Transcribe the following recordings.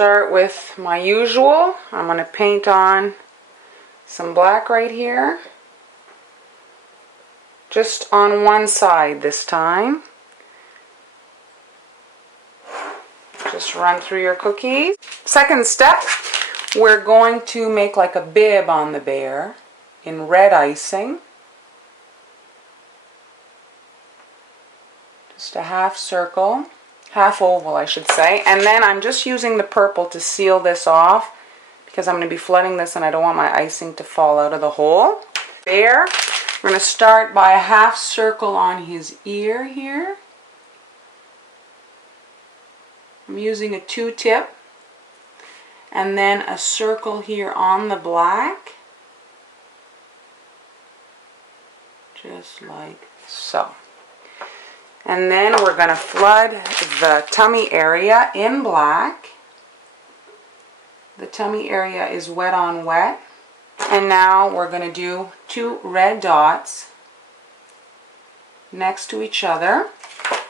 start with my usual. I'm going to paint on some black right here. Just on one side this time. Just run through your cookies. Second step, we're going to make like a bib on the bear in red icing. Just a half circle, half oval I should say. And then I'm just using the purple to seal this off because I'm going to be flooding this and I don't want my icing to fall out of the hole. Bear. We're going to start by a half circle on his ear here. I'm using a 2-tip. And then a circle here on the black. Just like so. And then we're going to flood the tummy area in black. The tummy area is wet on wet. And now we're going to do 2 red dots next to each other.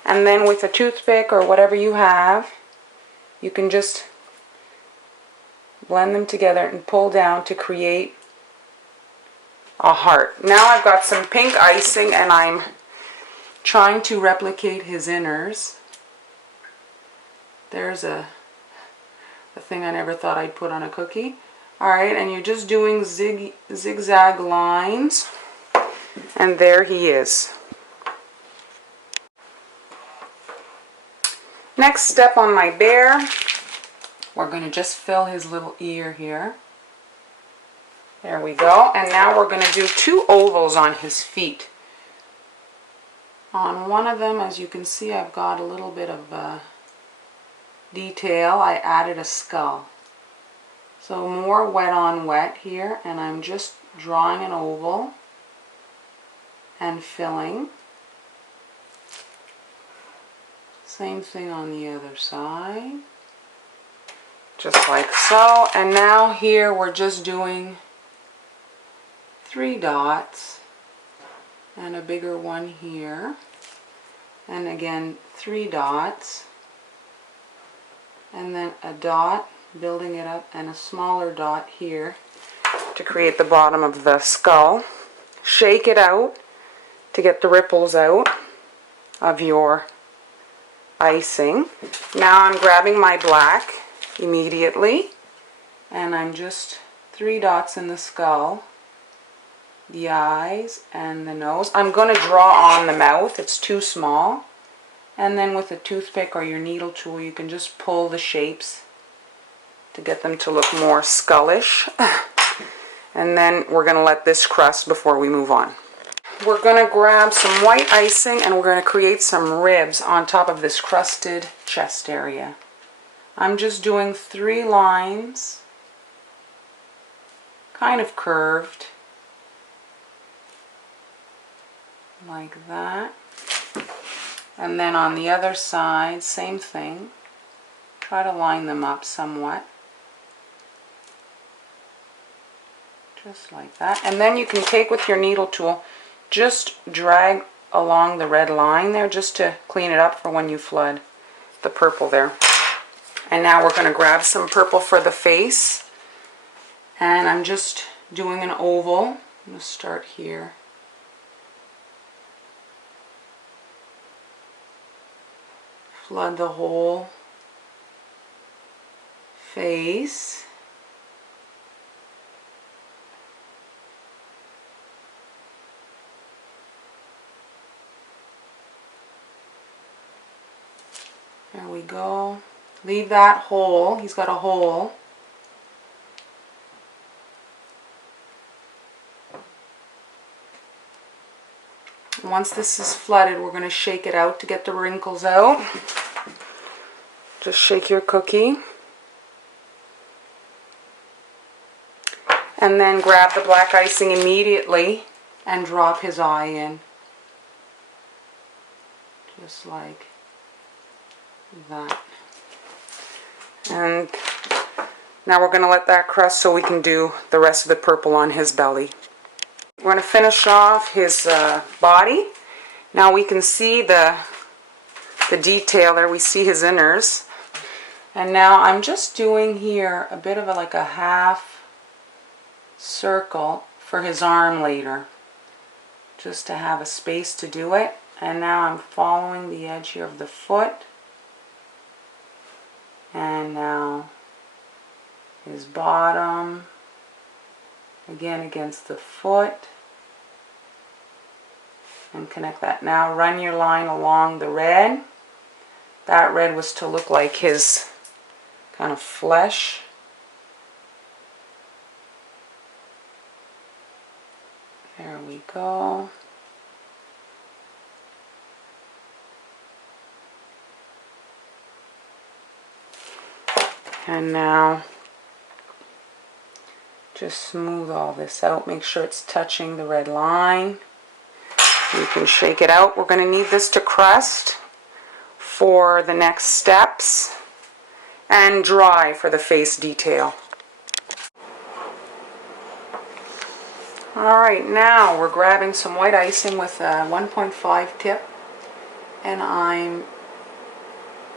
And then with a toothpick or whatever you have, you can just blend them together and pull down to create a heart. Now I've got some pink icing and I'm trying to replicate his inners. There's a thing I never thought I'd put on a cookie. Alright, and you're just doing zigzag lines, and there he is. Next step on my bear, we're going to just fill his little ear here. There we go, and now we're going to do 2 ovals on his feet. On one of them, as you can see, I've got a little bit of detail. I added a skull. So more wet on wet here, and I'm just drawing an oval and filling. Same thing on the other side. Just like so. And now here we're just doing 3 dots and a bigger one here. And again 3 dots. And then a dot, building it up, and a smaller dot here to create the bottom of the skull. Shake it out to get the ripples out of your icing. Now I'm grabbing my black immediately and I'm just 3 dots in the skull, the eyes and the nose. I'm going to draw on the mouth, it's too small. And then with a toothpick or your needle tool you can just pull the shapes to get them to look more skullish. And then we're going to let this crust before we move on. We're going to grab some white icing and we're going to create some ribs on top of this crusted chest area. I'm just doing 3 lines, kind of curved, like that. And then on the other side, same thing. Try to line them up somewhat. Just like that. And then you can take with your needle tool, just drag along the red line there just to clean it up for when you flood the purple there. And now we're going to grab some purple for the face. And I'm just doing an oval. I'm going to start here. Flood the whole face. There we go. Leave that hole. He's got a hole. Once this is flooded, we're going to shake it out to get the wrinkles out. Just shake your cookie. And then grab the black icing immediately and drop his eye in. Just like that. And now we're going to let that crust so we can do the rest of the purple on his belly. We're going to finish off his body. Now we can see the detail there. We see his inners. And now I'm just doing here a bit of like a half circle for his arm later, just to have a space to do it. And now I'm following the edge here of the foot, and now his bottom again against the foot, and connect that. Now run your line along the red. That red was to look like his kind of flesh. There we go. And now just smooth all this out. Make sure it's touching the red line. You can shake it out. We're going to need this to crust for the next steps and dry for the face detail. Alright, now we're grabbing some white icing with a 1.5 tip, and I'm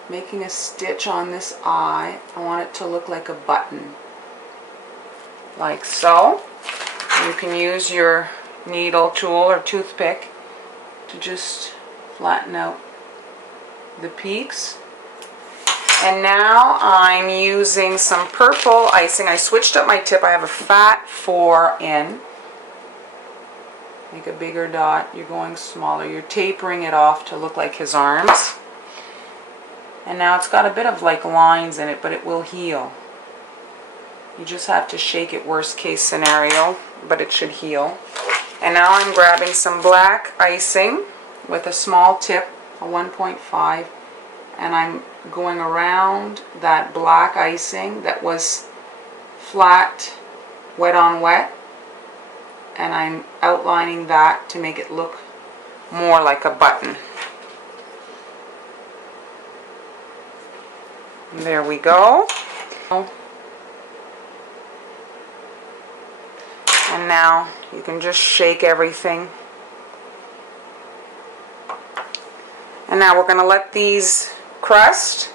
making a stitch on this eye. I want it to look like a button, like so. You can use your needle tool or toothpick to just flatten out the peaks. And now I'm using some purple icing. I switched up my tip. I have a fat 4 in. Make a bigger dot. You're going smaller. You're tapering it off to look like his arms. And now it's got a bit of like lines in it, but it will heal. You just have to shake it, worst case scenario, but it should heal. And now I'm grabbing some black icing with a small tip, a 1.5, and I'm going around that black icing that was flat, wet on wet, and I'm outlining that to make it look more like a button. And there we go. And now you can just shake everything. And now we're going to let these crust.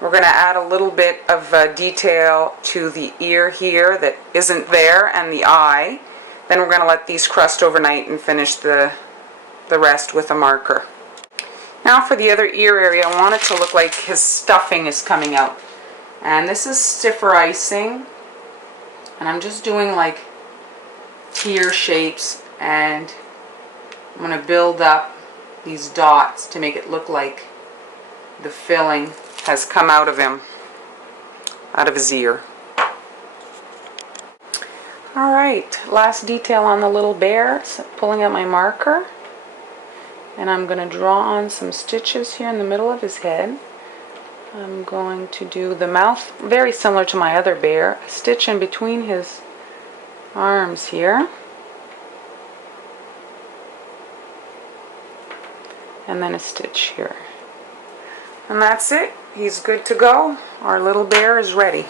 We're going to add a little bit of detail to the ear here that isn't there, and the eye. Then we're going to let these crust overnight and finish the rest with a marker. Now for the other ear area, I want it to look like his stuffing is coming out. And this is stiffer icing. And I'm just doing like tear shapes, and I'm going to build up these dots to make it look like the filling has come out of him, out of his ear. Alright, last detail on the little bear. So pulling out my marker, and I'm going to draw on some stitches here in the middle of his head. I'm going to do the mouth very similar to my other bear, a stitch in between his arms here, and then a stitch here. And that's it. He's good to go. Our little bear is ready.